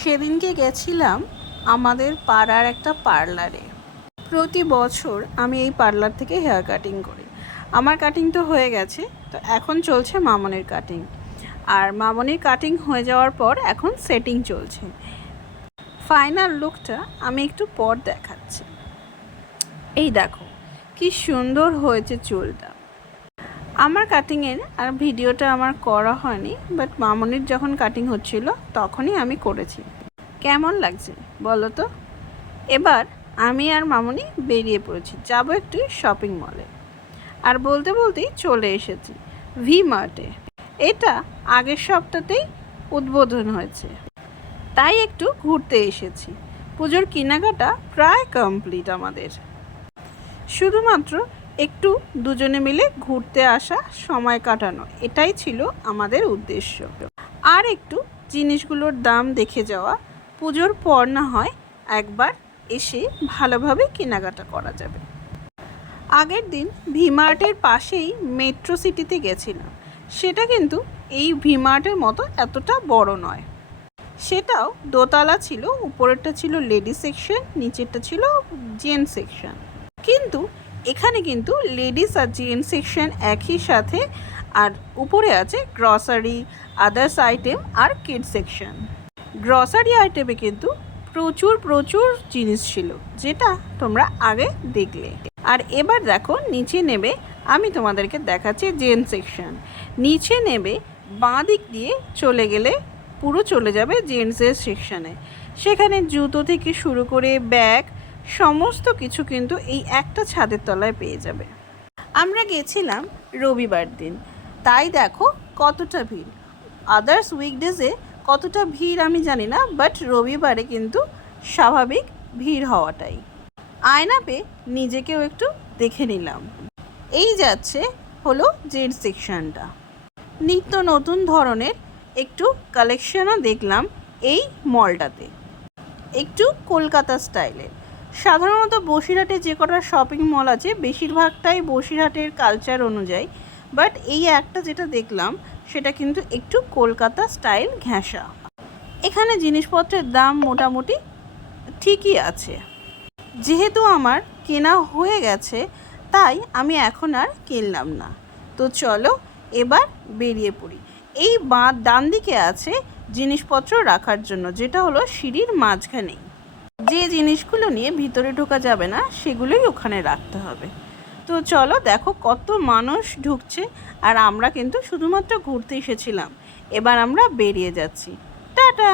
সেদিনকে গেছিলাম আমাদের পাড়ার একটা পার্লারে। প্রতি বছর আমি এই পার্লার থেকে হেয়ার কাটিং করি। আমার কাটিং তো হয়ে গেছে, তো এখন চলছে মামনের কাটিং। আর মামনির কাটিং হয়ে যাওয়ার পর এখন সেটিং চলছে। ফাইনাল লুকটা আমি একটু পর দেখাচ্ছি। এই দেখো, কি সুন্দর হয়েছে চুলটা। আমার কাটিংয়ের আর ভিডিওটা আমার করা হয়নি বাট মামনির যখন কাটিং হচ্ছিল, তখনই আমি করেছি। কেমন লাগছে বলো তো? এবার আমি আর মামনি বেরিয়ে পড়েছি, যাব একটু শপিং মলে আর বলতে বলতেই চলে এসেছি ভি মার্টে এটা আগের সপ্তাহতেই উদ্বোধন হয়েছে। তাই একটু ঘুরতে এসেছি। পুজোর কেনাকাটা প্রায় কমপ্লিট আমাদের। শুধুমাত্র একটু দুজনে মিলে ঘুরতে আসা, সময় কাটানো, এটাই ছিল আমাদের উদ্দেশ্য। আর একটু জিনিসগুলোর দাম দেখে যাওয়া, পুজোর পর না হয় একবার এসে ভালোভাবে কেনাকাটা করা যাবে। আগের দিন ভিমার্টের পাশেই মেট্রো সিটিতে গেছিলাম। সেটা কিন্তু এই ভিমার্টের মতো এতটা বড় নয়। সেটাও দোতলা ছিল, উপরেরটা ছিল লেডি সেকশন, নিচেরটা ছিল জেন্টস সেকশন। কিন্তু এখানে কিন্তু লেডিস আর জেন্টস সেকশন একই সাথে, আর উপরে আছে গ্রসারি আদার্স আইটেম আর কিড সেকশন গ্রসারি আইটেমে কিন্তু প্রচুর প্রচুর জিনিস ছিল, যেটা তোমরা আগে দেখলে। আর এবার দেখো, নিচে নেবে, আমি তোমাদেরকে দেখাচ্ছি জেন সেকশন নিচে নেবে বাঁ দিক দিয়ে চলে গেলে পুরো চলে যাবে জেন্টসের সেকশনে সেখানে জুতো থেকে শুরু করে ব্যাগ সমস্ত কিছু কিন্তু এই একটা ছাদের তলায় পেয়ে যাবে। আমরা গেছিলাম রবিবার দিন। তাই দেখো কতটা ভিড়। আদার্স উইকডেজে কতটা ভিড় আমি জানি না বাট রবিবারে কিন্তু স্বাভাবিক ভিড় হওয়াটাই। আয়না আয়নাপে নিজেকেও একটু দেখে নিলাম। এই যাচ্ছে হলো জেড সেকশনটা নিত্য নতুন ধরনের একটু কালেকশনও দেখলাম এই মলটাতে একটু কলকাতা স্টাইলের সাধারণত বসিরহাটে যে কটা শপিং মল আছে, বেশিরভাগটাই বসিরহাটের কালচার অনুযায়ী। বাট এই একটা যেটা দেখলাম, সেটা কিন্তু একটু কলকাতা স্টাইল ঘেঁষা। এখানে জিনিসপত্রের দাম মোটামুটি ঠিকই আছে। যেহেতু আমার কেনা হয়ে গেছে, তাই আমি এখন আর কিনলাম না। তো চলো এবার বেরিয়ে পড়ি। এই বাঁ ডান দিকে আছে জিনিসপত্র রাখার জন্য, যেটা হলো সিঁড়ির মাঝখানেই। যে জিনিসগুলো নিয়ে ভিতরে ঢোকা যাবে না, সেগুলোই ওখানে রাখতে হবে। তো চলো দেখো কত মানুষ ঢুকছে, আর আমরা কিন্তু শুধুমাত্র ঘুরতে এসেছিলাম। এবার আমরা বেরিয়ে যাচ্ছি। টাটা!